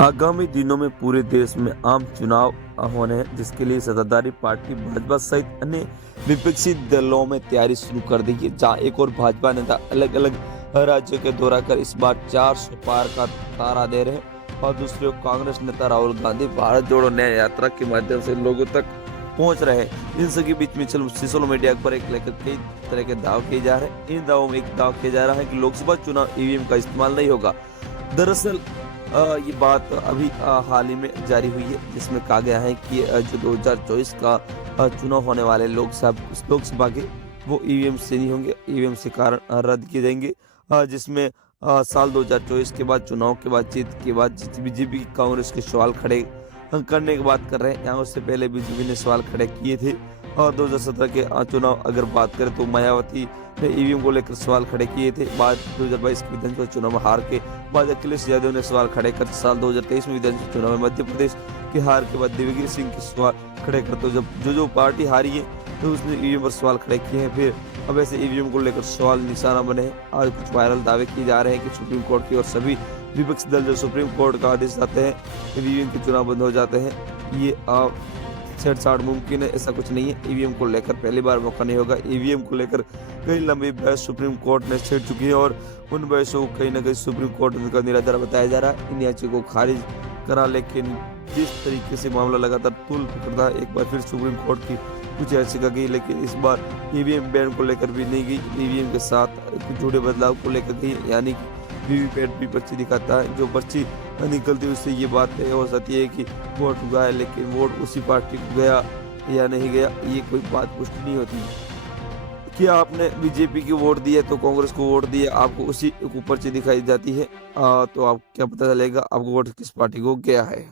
आगामी दिनों में पूरे देश में आम चुनाव होने हैं, जिसके लिए सत्ताधारी पार्टी भाजपा सहित अन्य विपक्षी दलों में तैयारी शुरू कर दी है। जहां एक और भाजपा नेता अलग अलग राज्यों के दौरा कर इस बार 400 पार का तारा दे रहे हैं और दूसरी ओर कांग्रेस नेता राहुल गांधी भारत जोड़ो न्याय यात्रा के माध्यम से लोगों तक पहुंच रहे हैं। इन सबके बीच में सोशल मीडिया पर एक लेकर कई तरह के दाव किए जा रहे हैं। इन दावों में एक दाव किया जा रहा है कि लोकसभा चुनाव ईवीएम का इस्तेमाल नहीं होगा। दरअसल ये बात अभी हाल ही में जारी हुई है, जिसमें कहा गया है कि जो 2024 का चुनाव होने वाले लोकसभा के वो ईवीएम से नहीं होंगे, ईवीएम से कारण रद्द किए जाएंगे। जिसमें साल 2024 के बाद चुनाव के बाद जीत के बाद बीजेपी कांग्रेस के सवाल खड़े करने की बात कर रहे हैं। यहाँ उससे पहले बीजेपी ने सवाल खड़े किए थे और 2017 के चुनाव अगर बात करें तो मायावती ने ईवीएम को लेकर सवाल खड़े किए थे। बाद 2022 के विधानसभा चुनाव में हार के बाद अखिलेश यादव ने सवाल खड़े कर साल 2023 में विधानसभा चुनाव में मध्य प्रदेश की हार के बाद देवेंद्र सिंह के सवाल खड़े कर, तो जब जो पार्टी हारी है तो उसने ईवीएम पर सवाल खड़े किए हैं। फिर अब ऐसे ईवीएम को लेकर सवाल निशाना बने हैं। आज कुछ वायरल दावे किए जा रहे हैं कि सुप्रीम कोर्ट की और सभी विपक्षी दल जो सुप्रीम कोर्ट का आदेश आते हैं ईवीएम के चुनाव बंद हो जाते हैं। ये छेड़छाड़ मुमकिन है, ऐसा कुछ नहीं है। ईवीएम को लेकर पहली बार मौका नहीं होगा। ईवीएम को लेकर कई लंबी बहस सुप्रीम कोर्ट ने छेड़ चुकी है और उन बहसों को कहीं ना कहीं सुप्रीम कोर्ट का निराधार बताया जा रहा है। इन याचिकाओं को खारिज करा, लेकिन जिस तरीके से मामला लगातार तूल पकड़ता है, एक बार फिर सुप्रीम कोर्ट की कुछ याचिका गई, लेकिन इस बार ईवीएम बैन को लेकर भी नहीं गई। ईवीएम के साथ कुछ छोटे बदलाव को लेकर गई, यानी कि वीवीपैट भी पर्ची दिखाता है। जो पर्ची निकलती है उससे ये बात तय हो सकती है कि वोट हुआ है, लेकिन वोट उसी पार्टी को गया या नहीं गया ये कोई बात पुष्टि नहीं होती। कि आपने बीजेपी की वोट दी है तो कांग्रेस को वोट दिया, आपको उसी पर्ची दिखाई जाती है, तो आप क्या पता चलेगा आपको वोट किस पार्टी को गया है।